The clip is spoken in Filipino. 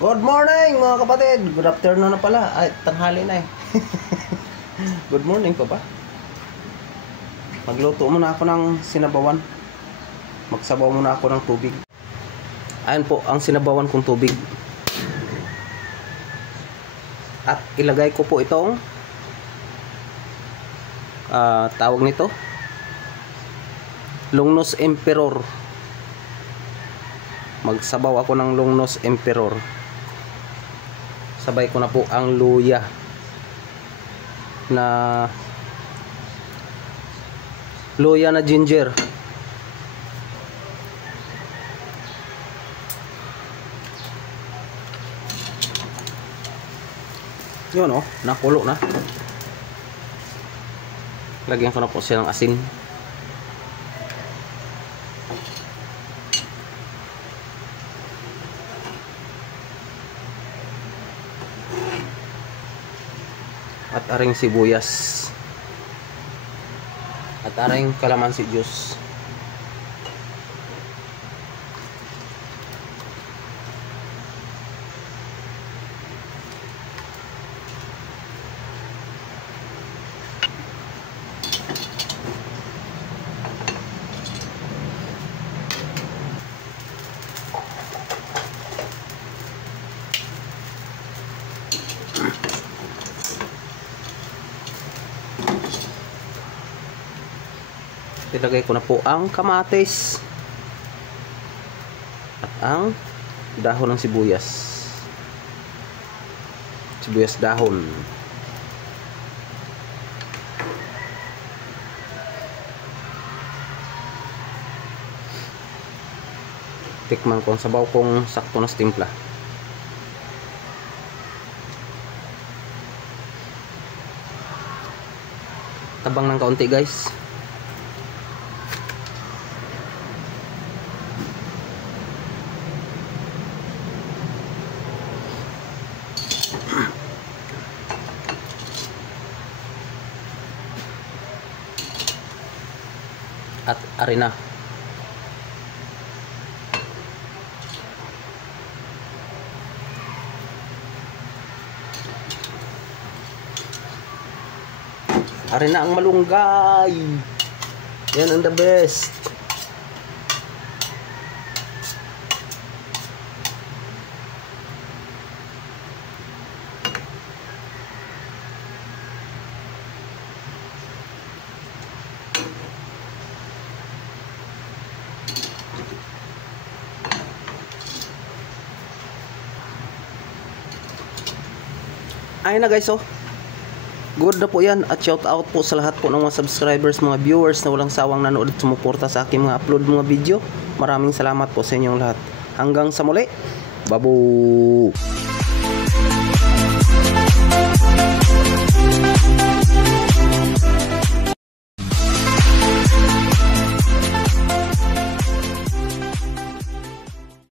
Good morning mga kapatid. Good afternoon na pala. Ay, tanghali na eh. Good morning pa ba? Magluto muna ako ng sinabawan. Magsabaw muna ako ng tubig. Ayan po ang sinabawan kong tubig. At ilagay ko po itong tawag nito Longnos Emperor. Magsabaw ako ng Longnos Emperor. Sabay ko na po ang luya na ginger. Yun oh, nakulo na. Lagyan ko na po siya ng asin. At aring sibuyas. At aring kalamansi juice. Ilagay ko na po ang kamatis at ang dahon ng sibuyas. Sibuyas dahon. Tikman ko ang sabaw kung sakto na timpla. Tabang ng kaunti guys. At arena. Arena ang malunggay. Yan ang the best. Ayun na guys oh. Good na po yan. At shout out po sa lahat po ng mga subscribers, mga viewers na walang sawang nanood at sumuporta sa aking mga upload mga video. Maraming salamat po sa inyong lahat. Hanggang sa muli. Babu!